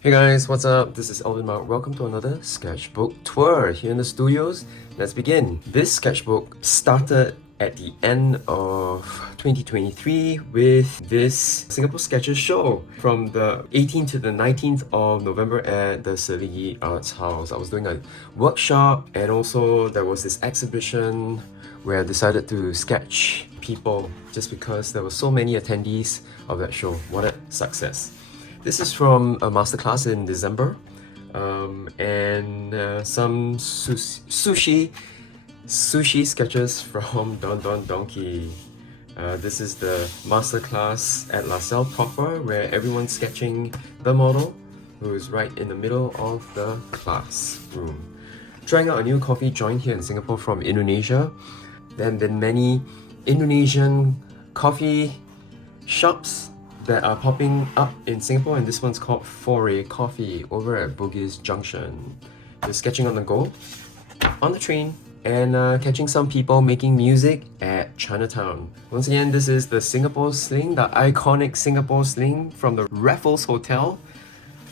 Hey guys, what's up? This is Alvin. Welcome to another sketchbook tour here in the studios. Let's begin. This sketchbook started at the end of 2023 with this Singapore Sketches show from the 18th to the 19th of November at the Seligi Arts House. I was doing a workshop, and also there was this exhibition where I decided to sketch people just because there were so many attendees of that show. What a success. This is from a masterclass in December, and some sushi sketches from Don Donkey. This is the masterclass at La Salle proper, where everyone's sketching the model, who is right in the middle of the classroom. Trying out a new coffee joint here in Singapore from Indonesia. There have been many Indonesian coffee shops that are popping up in Singapore, and this one's called Foray Coffee over at Bugis Junction. Just sketching on the go, on the train, and catching some people making music at Chinatown. Once again, this is the Singapore Sling, the iconic Singapore Sling from the Raffles Hotel,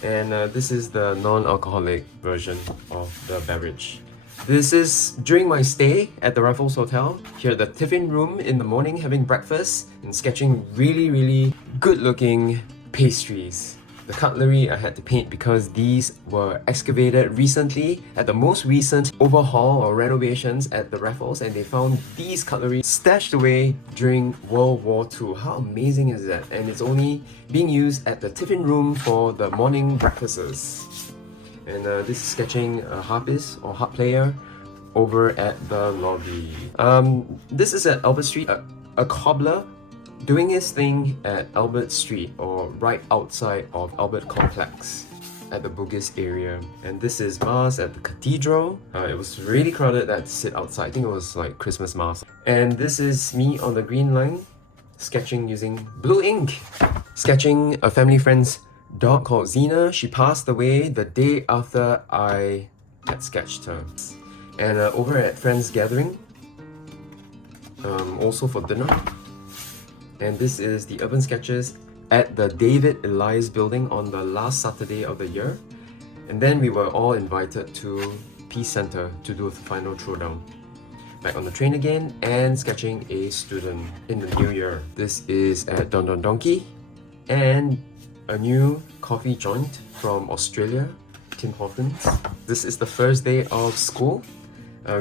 and this is the non-alcoholic version of the beverage. This is during my stay at the Raffles Hotel, here at the tiffin room in the morning, having breakfast and sketching really good looking pastries. The cutlery I had to paint because these were excavated recently at the most recent overhaul or renovations at the Raffles, and they found these cutlery stashed away during World War II. How amazing is that? And it's only being used at the tiffin room for the morning breakfasts. And this is sketching a harpist or harp player over at the lobby. This is at Albert Street, a cobbler doing his thing at Albert Street, or right outside of Albert Complex at the Bugis area. And this is Mass at the Cathedral. It was really crowded. I had to sit outside. I think it was like Christmas Mass. And this is me on the Green Line, sketching using blue ink. Sketching a family friend's dog called Zena. She passed away the day after I had sketched her. And over at Friends Gathering, also for dinner. And this is the Urban Sketches at the David Elias building on the last Saturday of the year. And then we were all invited to Peace Center to do a final throwdown. Back on the train again and sketching a student in the new year. This is at Don Donkey, and a new coffee joint from Australia, Tim Hortons. This is the first day of school,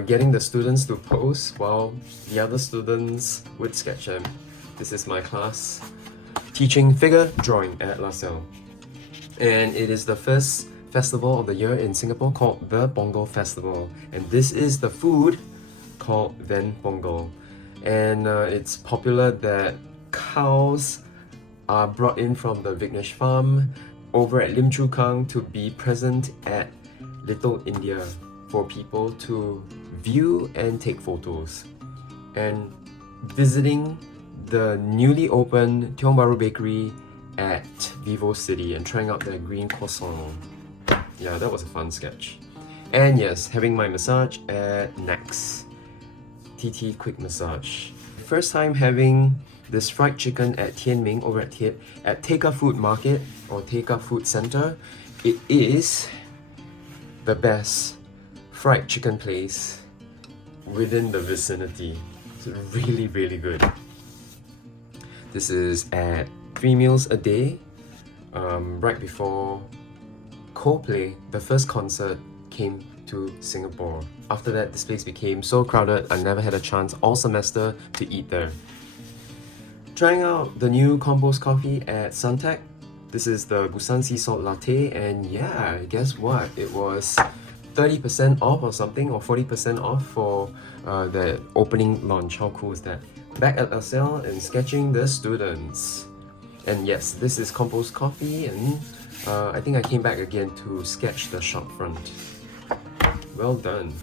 getting the students to pose while the other students would sketch them. This is my class teaching figure drawing at La Salle. And it is the first festival of the year in Singapore called the Pongal Festival. And this is the food called Then Pongal. And it's popular that cows are brought in from the Vignesh farm over at Lim Chu Kang to be present at Little India for people to view and take photos. And visiting the newly opened Tiong Bahru Bakery at Vivo City and trying out their green croissant. Yeah, that was a fun sketch. And yes, having my massage at Next TT Quick Massage. First time having this fried chicken at Tian Ming over at Tekka Food Market or Tekka Food Center. It is the best fried chicken place within the vicinity. It's really good. This is at 3 meals a day, right before Coldplay, the first concert, came to Singapore. After that, this place became so crowded, I never had a chance all semester to eat there. Trying out the new compost coffee at Suntec. This is the Busan Sea Salt Latte, and yeah, guess what? It was 30% off or something, or 40% off for the opening launch. How cool is that? Back at LaSalle and sketching the students. And yes, this is compost coffee, and I think I came back again to sketch the shop front. Well done.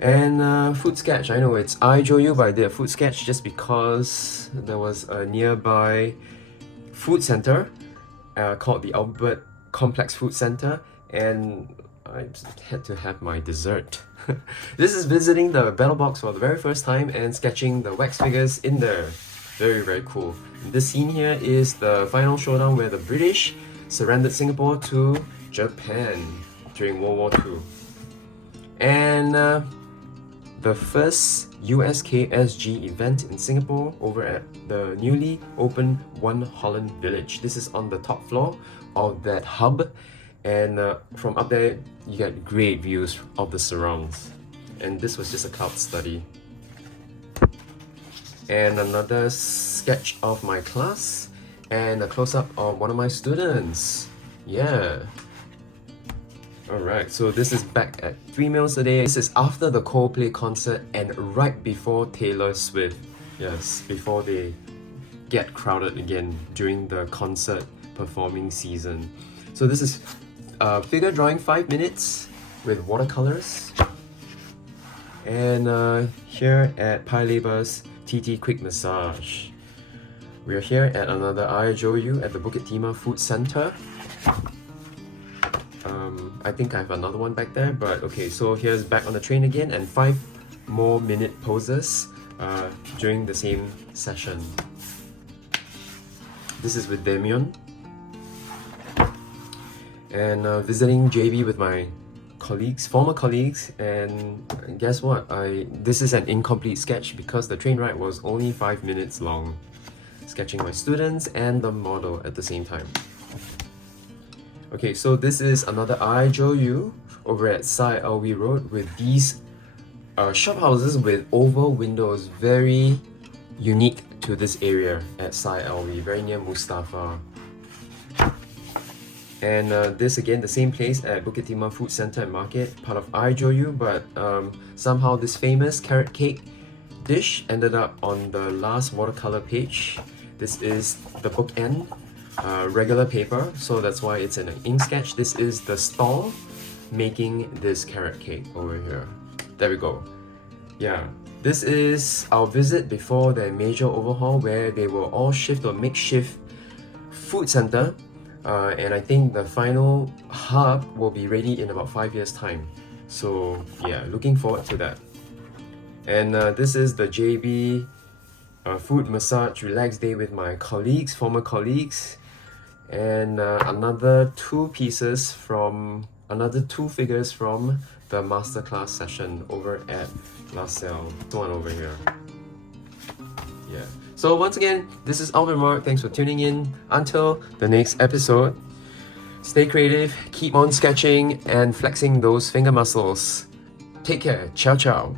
And food sketch, I know it's I Joe You, but I did a food sketch just because there was a nearby food center called the Albert Complex Food Center, and I had to have my dessert. This is visiting the battle box for the very first time and sketching the wax figures in there. Very cool. This scene here is the final showdown where the British surrendered Singapore to Japan during World War II. And the first USKSG event in Singapore over at the newly opened One Holland Village. This is on the top floor of that hub, and from up there you get great views of the surrounds. And this was just a cloud study. And another sketch of my class, and a close-up of one of my students. Yeah. Alright, so this is back at 3 meals a day. This is after the Coldplay concert and right before Taylor Swift. Yes, before they get crowded again during the concert performing season. So this is figure drawing 5 minutes with watercolors. And here at Pai Labor's TT Quick Massage. We are here at another Ayoju at the Bukit Timah Food Center. I think I have another one back there, but okay, so here's back on the train again, and 5 more minute poses during the same session. This is with Damian. And visiting JB with my colleagues, former colleagues, and guess what? This is an incomplete sketch because the train ride was only 5 minutes long. Sketching my students and the model at the same time. Okay, so this is another Ayoju over at Sai Alwi Road with these shop houses with oval windows, very unique to this area at Sai Alwi, very near Mustafa. And this again, the same place at Bukit Timah Food Center and Market, part of Ayoju, but somehow this famous carrot cake dish ended up on the last watercolor page. This is the bookend, regular paper, so that's why it's in an ink sketch. This is the stall making this carrot cake over here. There we go. Yeah, this is our visit before the major overhaul where they will all shift to a makeshift food center. And I think the final hub will be ready in about 5 years' time. So yeah, looking forward to that. And this is the JB food massage relax day with my colleagues, former colleagues. And another 2 pieces from, another 2 figures from the masterclass session over at LaSalle. This one over here. Yeah. So once again, this is Alvin Mark. Thanks for tuning in. Until the next episode, stay creative, keep on sketching and flexing those finger muscles. Take care. Ciao, ciao.